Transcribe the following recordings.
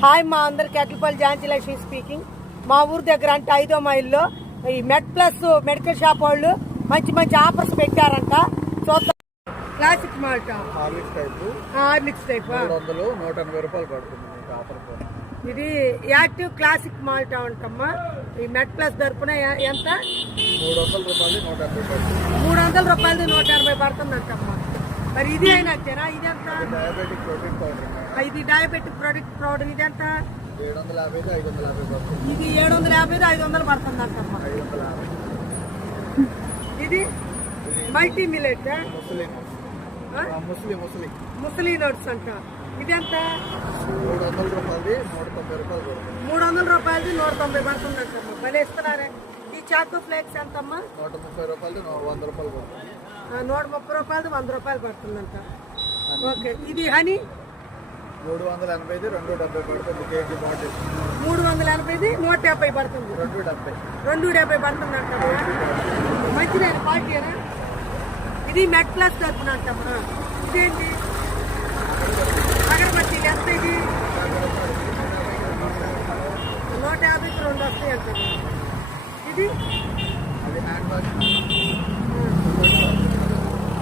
Hi మా అందరికి అట్లపల్లి Jhansi Lakshmi speaking. మా ఊరు దగ్గర అంటే 5వ మైల్లో ఈ మెడ్ ప్లస్ మెడికల్ షాప్ వాళ్ళు మంచి మంచి ఆఫర్స్ పెట్టారంట. చూద్దాం. క్లాసిక్ మాల్ట్ హార్లిక్స్ టైప్ 180 రూపాయలు పడుతుంది. ఇది యాక్టివ్ క్లాసిక్ మాల్ట్ అంటమ్మా. ఈ మెడ్ ప్లస్ తరపున ఎంత? 300 రూపాయలు 180 పడుతుందంటమ్మా. మరి ఇది అయినా అంతేనా? ఇది ఎంత? ఇది డయాబెటిక్ ప్రొడక్ట్ పౌడర్. ఇది ఎంత? ఇది 750 500 పడుతుంది అంటమ్మా. ఇది మల్టీ మిలెట్ ముస్లి నోట్స్ అంట. ఇది ఎంత? 300 రూపాయలది 190 పడుతుంది అంటమ్మా. భలే ఇస్తున్నారే. ఈ చాకో ఫ్లేక్స్ ఎంతమ్మా? 130 రూపాయలు 100 రూపాయలు 130 రూపాయలు 100 రూపాయలు పడుతుందంట. ఓకే. ఇది హనీ 380 270 పడుతుంది. కేజీ బాటిల్ 380 170 పడుతుంది. 270 పడుతుందంట. మంచిదే క్వాలిటీనా? ఇది మెడ్ ప్లస్ తరపున అంటమ్మా. ఇదేంటి? అగరబత్తి ఎంత? ఇది 150కి 2 వస్తాయి అంట. ఇది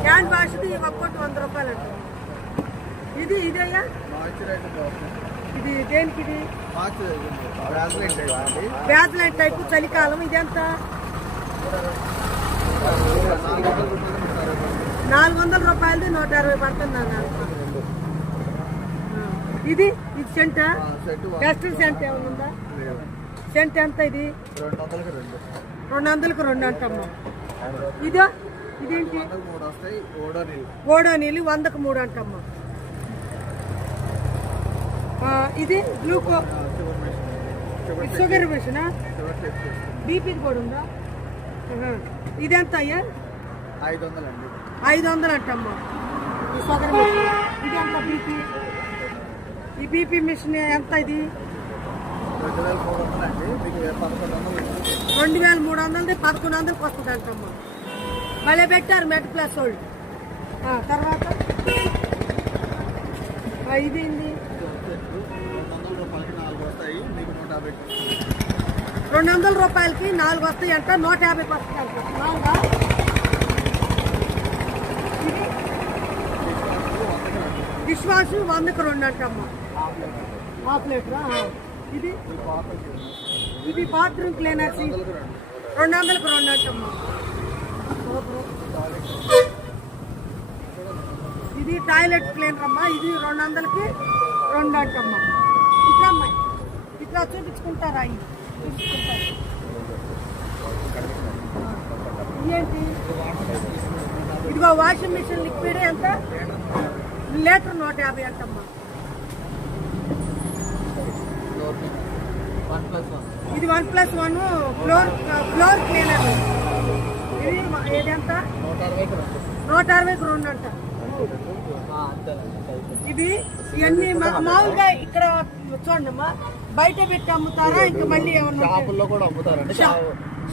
హ్యాండ్ వాష్ది ఒక్కోటి 100 రూపాయలు అంట. ఇది ఇదేయా? ఇది దేనికి? ఇది బ్యాజ్లైట్ టైప్ చలికాలం. ఇది ఎంత? 400 రూపాయలది 160 పడుతుంది అన్న. ఇది ఇది సెంట్ టెస్టింగ్ సెంట్ ఏమైనా ఉందా? సెంట్ ఎంత? ఇది 200కి 2 అంటమ్మా. ఇదో ఇదేంటి? ఓడో నీళ్ళు 100కి 3 అంటమ్మా. ఇది గ్లూకో షుగర్ మిషన్ బీపీది కూడా ఉందా? ఇదెంత అయ్యా? 500 అంటమ్మా. ఈ షుగర్ మిషన్. ఇది ఎంత బీపీ? ఈ బీపీ మిషన్ ఎంత? ఇది 2300 1100కి వస్తుంది అంటమ్మా. మళ్ళీ పెట్టారు మెడ్ ప్లస్ వాళ్ళు. తర్వాత ఇది 200 రూపాయలకి 4 వస్తాయి అంట. 150 వస్తాయి అంట. డిష్ వాష్ 100కి 2 అంటమ్మా. హాఫ్ లీటరా? ఇది ఇది బాత్రూమ్ క్లీనర్స్ 200కి 2 అంటమ్మా. ఇది టాయిలెట్ క్లీనర్ అమ్మా. ఇది 200కి 2 అంటమ్మా. ఇట్లా అమ్మాయి ఇట్లా చూపించుకుంటారా? చూపించుకుంటారు. ఏంటి? ఇదిగో వాషింగ్ మిషన్ లిక్విడ్ ఎంత? లీటర్ 150 అంటమ్మా. ఇది 1+1 ఫ్లోర్ క్లీనర్. ఇది ఏదెంత? 160కి 2 అంట. ఇది ఇవన్నీ మామూలుగా ఇక్కడ చూడండి అమ్మా. బయట పెట్టి అమ్ముతారా? ఇంకా మళ్ళీ ఏమన్నా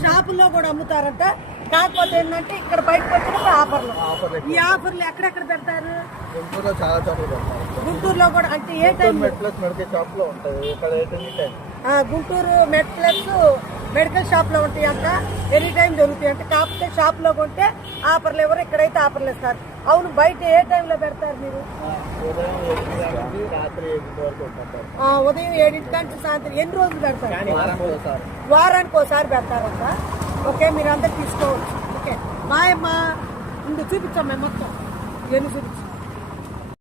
షాపుల్లో కూడా అమ్ముతారంట. కాకపోతే ఏంటంటే ఇక్కడ బయట పెట్టిన ఆఫర్లు. ఈ ఆఫర్లు ఎక్కడెక్కడ పెడతారు? గుంటూరులో కూడా. అంటే ఏ టైం? గుంటూరు మెడ్ ప్లస్ మెడికల్ షాప్ లో ఉంటాయి అంట. ఎనీ టైం దొరుకుతాయి అంటే. కాకపోతే షాప్ లో కొంటే ఆఫర్లు ఎవరు, ఇక్కడైతే ఆఫర్లు ఇస్తారు. అవును. బయట ఏ టైంలో పెడతారు మీరు? ఉదయం 7 గంటల సాయంత్రం. ఎన్ని రోజులు పెడతారు? వారానికి ఒకసారి పెడతారంట. ఓకే. మీరు అందరు తీసుకోవచ్చు. ఓకే. మా ముందు చూపించాం మేము మొత్తం. ఎన్ని చూపించాం?